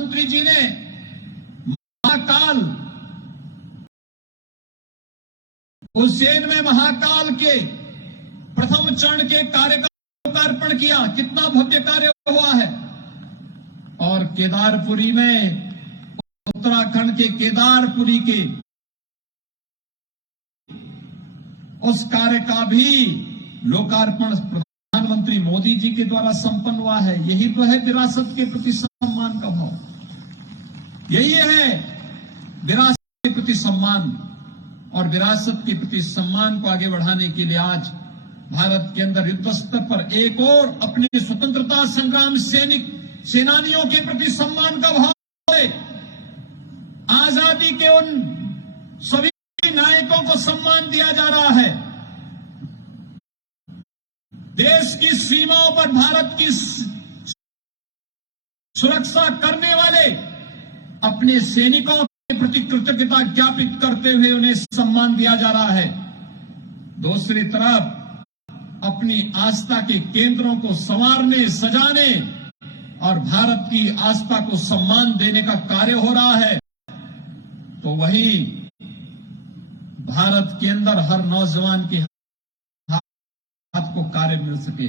प्रधानमंत्री जी ने महाकाल उज्जैन में महाकाल के प्रथम चरण के कार्य का लोकार्पण किया। कितना भव्य कार्य हुआ है। और केदारपुरी में, उत्तराखंड के केदारपुरी के उस कार्य का भी लोकार्पण प्रधानमंत्री मोदी जी के द्वारा संपन्न हुआ है। यही तो है विरासत के प्रति सम्मान का भाव। यही है विरासत के प्रति सम्मान। और विरासत के प्रति सम्मान को आगे बढ़ाने के लिए आज भारत के अंदर युद्ध स्तर पर एक और अपने स्वतंत्रता संग्राम सेनानियों के प्रति सम्मान का भाव है। आजादी के उन सभी नायकों को सम्मान दिया जा रहा है। देश की सीमाओं पर भारत की सुरक्षा करने वाले अपने सैनिकों के प्रति कृतज्ञता ज्ञापित करते हुए उन्हें सम्मान दिया जा रहा है। दूसरी तरफ अपनी आस्था के केंद्रों को संवारने, सजाने और भारत की आस्था को सम्मान देने का कार्य हो रहा है। तो वही भारत के अंदर हर नौजवान के हाथ को कार्य मिल सके।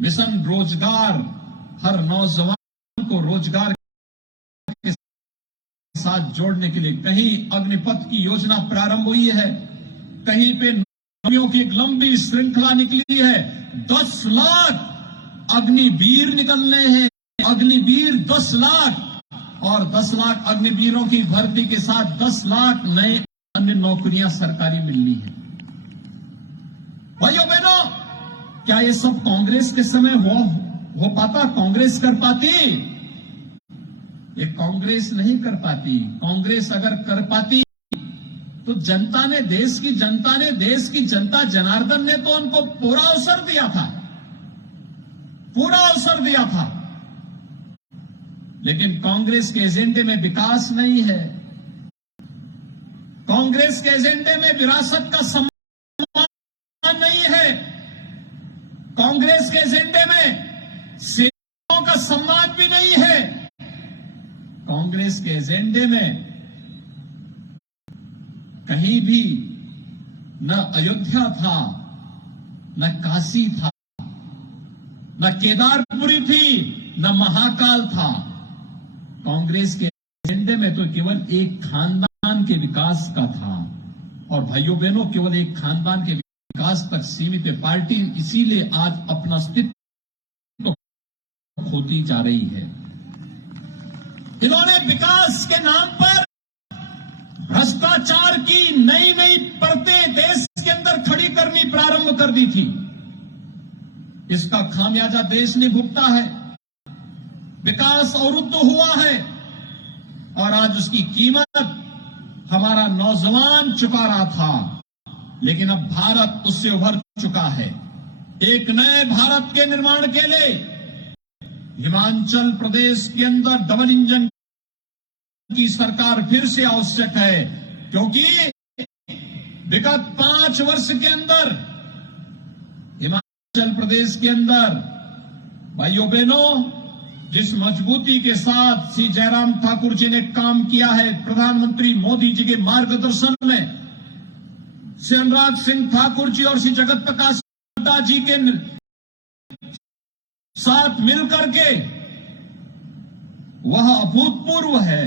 मिशन रोजगार, हर नौजवान को रोजगार के साथ जोड़ने के लिए कहीं अग्निपथ की योजना प्रारंभ हुई है, कहीं पे नौकरियों की एक लंबी श्रृंखला निकली है। 10 लाख अग्निवीर निकलने हैं। अग्निवीर 10 लाख और 10 लाख अग्निवीरों की भर्ती के साथ 10 लाख नए अन्य नौकरियां सरकारी मिलनी है। भाइयों बहनों, क्या ये सब कांग्रेस के समय हो पाता? कांग्रेस कर पाती? ये कांग्रेस नहीं कर पाती। कांग्रेस अगर कर पाती तो जनता ने, देश की जनता जनार्दन ने तो उनको पूरा अवसर दिया था, पूरा अवसर दिया था। लेकिन कांग्रेस के एजेंडे में विकास नहीं है। कांग्रेस के एजेंडे में विरासत का सम्मान नहीं है। कांग्रेस के एजेंडे में सेनाओं का सम्मान भी नहीं है। कांग्रेस के एजेंडे में कहीं भी न अयोध्या था, न काशी था, न केदारपुरी थी, न महाकाल था। कांग्रेस के एजेंडे में तो केवल एक खानदान के विकास का था। और भाइयों बहनों, केवल एक खानदान के विकास तक सीमित है पार्टी, इसीलिए आज अपना अस्तित्व खोती जा रही है। इन्होंने विकास के नाम पर भ्रष्टाचार की नई नई परतें देश के अंदर खड़ी करनी प्रारंभ कर दी थी। इसका खामियाजा देश ने भुगता है। विकास अवरुद्ध हुआ है और आज उसकी कीमत हमारा नौजवान चुका रहा था। लेकिन अब भारत उससे उभर चुका है। एक नए भारत के निर्माण के लिए हिमाचल प्रदेश के अंदर डबल इंजन की सरकार फिर से आवश्यक है, क्योंकि विगत 5 वर्ष के अंदर हिमाचल प्रदेश के अंदर भाइयों बहनों, जिस मजबूती के साथ श्री जयराम ठाकुर जी ने काम किया है, प्रधानमंत्री मोदी जी के मार्गदर्शन में, श्री अनुराग सिंह ठाकुर जी और श्री जगत प्रकाश नड्डा जी के साथ मिलकर के, वह अभूतपूर्व है।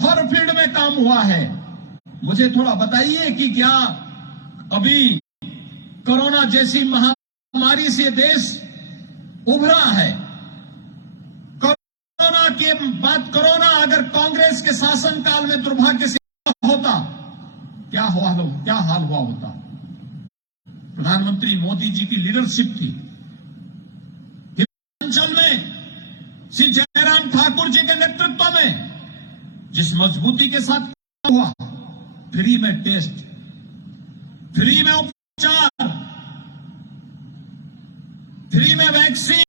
हर फील्ड में काम हुआ है। मुझे थोड़ा बताइए कि क्या अभी कोरोना जैसी महामारी से देश उभरा है? कोरोना के बाद, कोरोना अगर कांग्रेस के शासनकाल में दुर्भाग्य से होता, क्या हाल हुआ होता? प्रधानमंत्री मोदी जी की लीडरशिप थी। हिमाचल में श्री जयराम ठाकुर जी के नेतृत्व में जिस मजबूती के साथ हुआ, फ्री में टेस्ट, फ्री में उपचार, फ्री में वैक्सीन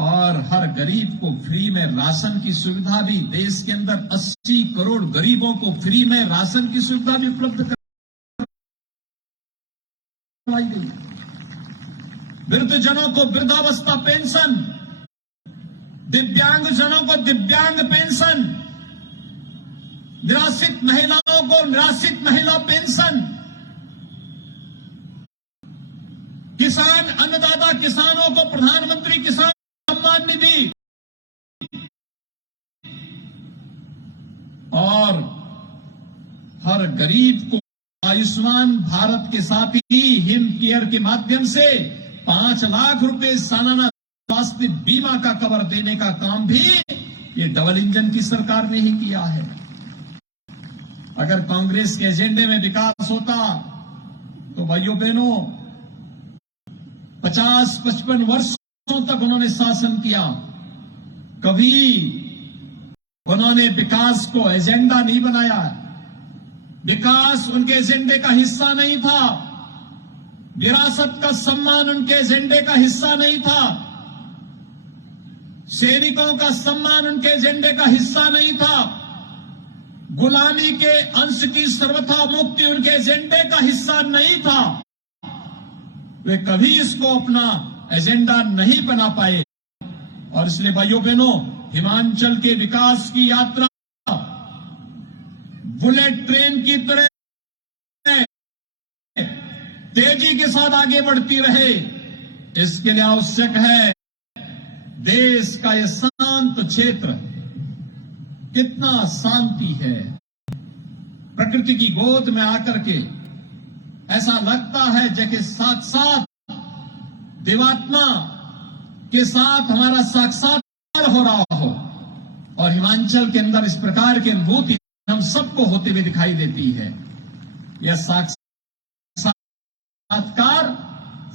और हर गरीब को फ्री में राशन की सुविधा भी, देश के अंदर 80 करोड़ गरीबों को फ्री में राशन की सुविधा भी उपलब्ध करवाई गई। वृद्धजनों को वृद्धावस्था पेंशन, दिव्यांगजनों को दिव्यांग पेंशन, निराश्रित महिलाओं को निराश्रित महिला पेंशन, किसान अन्नदाता किसानों को प्रधानमंत्री किसान सम्मान निधि और हर गरीब को आयुष्मान भारत के साथ ही हिम केयर के माध्यम से 5 लाख रुपए सालाना स्वास्थ्य बीमा का कवर देने का काम भी ये डबल इंजन की सरकार ने ही किया है। अगर कांग्रेस के एजेंडे में विकास होता तो भाइयों बहनों 50-55 वर्षों तक उन्होंने शासन किया, कभी उन्होंने विकास को एजेंडा नहीं बनाया। विकास उनके एजेंडे का हिस्सा नहीं था, विरासत का सम्मान उनके एजेंडे का हिस्सा नहीं था, सैनिकों का सम्मान उनके एजेंडे का हिस्सा नहीं था, गुलामी के अंश की सर्वथा मुक्ति उनके एजेंडे का हिस्सा नहीं था। वे कभी इसको अपना एजेंडा नहीं बना पाए और इसलिए भाइयों बहनों हिमाचल के विकास की यात्रा बुलेट ट्रेन की तरह तेजी के साथ आगे बढ़ती रहे। इसके लिए आवश्यक है देश का यह शांत क्षेत्र, कितना शांति है, प्रकृति की गोद में आकर के ऐसा लगता है जैसे साथ साथ देवात्मा के साथ हमारा साक्षात्कार हो रहा हो। और हिमाचल के अंदर इस प्रकार की अनुभूति हम सबको होते हुए दिखाई देती है। यह साक्षात्कार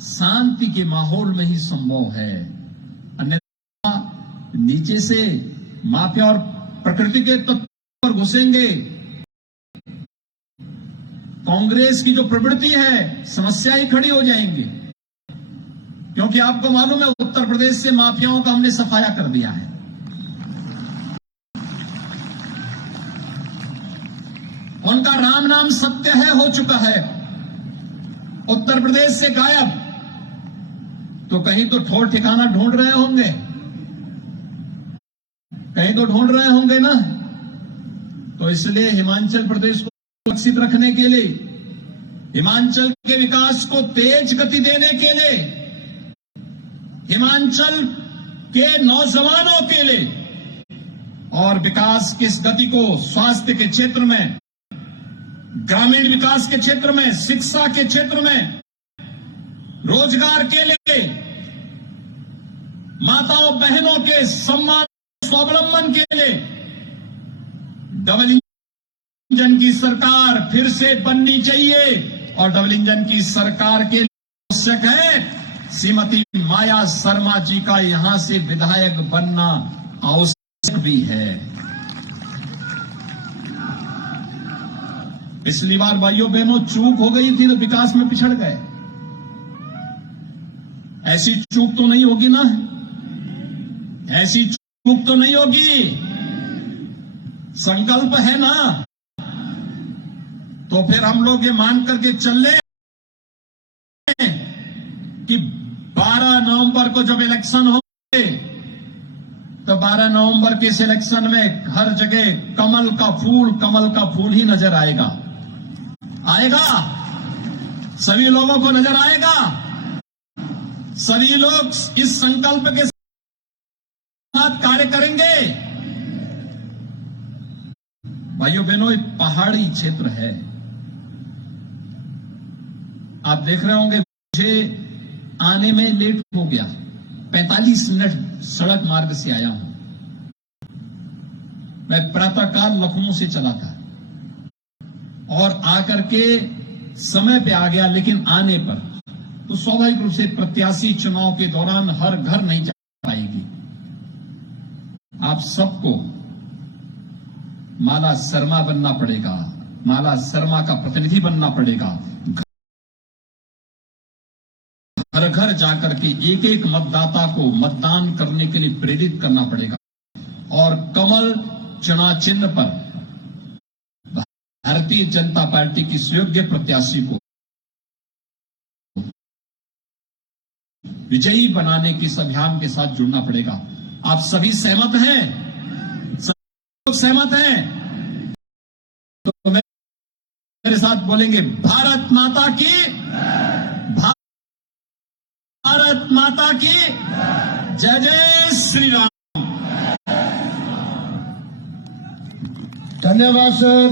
शांति के माहौल में ही संभव है, अन्यथा नीचे से माफिया और प्रकृति के तत्व पर घुसेंगे। कांग्रेस की जो प्रवृत्ति है समस्या ही खड़ी हो जाएंगी, क्योंकि आपको मालूम है उत्तर प्रदेश से माफियाओं का हमने सफाया कर दिया है। उनका राम नाम सत्य है हो चुका है, उत्तर प्रदेश से गायब। तो कहीं तो ठोर ठिकाना ढूंढ रहे होंगे, कहीं तो ढूंढ रहे होंगे ना। तो इसलिए हिमाचल प्रदेश को सुरक्षित रखने के लिए, हिमाचल के विकास को तेज गति देने के लिए, हिमाचल के नौजवानों के लिए और विकास की इस गति को स्वास्थ्य के क्षेत्र में, ग्रामीण विकास के क्षेत्र में, शिक्षा के क्षेत्र में, रोजगार के लिए, माताओं बहनों के सम्मान स्वावलंबन के लिए डबल इंजन की सरकार फिर से बननी चाहिए। और डबल इंजन की सरकार के लिए आवश्यक है श्रीमती माया शर्मा जी का यहां से विधायक बनना आवश्यक भी है। पिछली बार भाइयों बहनों चूक हो गई थी तो विकास में पिछड़ गए, ऐसी चूक तो नहीं होगी ना, ऐसी चूक तो नहीं होगी। संकल्प है ना, तो फिर हम लोग ये मान करके चल ले कि 12 नवंबर को जब इलेक्शन होंगे तो 12 नवंबर के इस इलेक्शन में हर जगह कमल का फूल ही नजर आएगा, सभी लोगों को नजर आएगा। सभी लोग इस संकल्प के साथ कार्य करेंगे। भाइयों बहनों एक पहाड़ी क्षेत्र है, आप देख रहे होंगे मुझे आने में लेट हो गया, 45 मिनट सड़क मार्ग से आया हूं। मैं प्रातःकाल लखनऊ से चला था और आकर के समय पे आ गया, लेकिन आने पर तो स्वाभाविक रूप से प्रत्याशी चुनाव के दौरान हर घर नहीं जा पाएगी। आप सबको माला शर्मा बनना पड़ेगा, माला शर्मा का प्रतिनिधि बनना पड़ेगा, घर घर जाकर के एक एक मतदाता को मतदान करने के लिए प्रेरित करना पड़ेगा और कमल चुनाव चिन्ह पर भारतीय जनता पार्टी की सुयोग्य प्रत्याशी को विजयी बनाने के इस अभियान के साथ जुड़ना पड़ेगा। आप सभी सहमत हैं? सब लोग सहमत हैं? तो मेरे साथ बोलेंगे भारत माता की, भारत माता की जय जय श्री राम। धन्यवाद सर।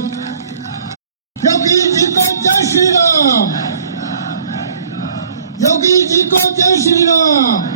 योगी जी को जय श्री राम। योगी जी को जय श्री राम।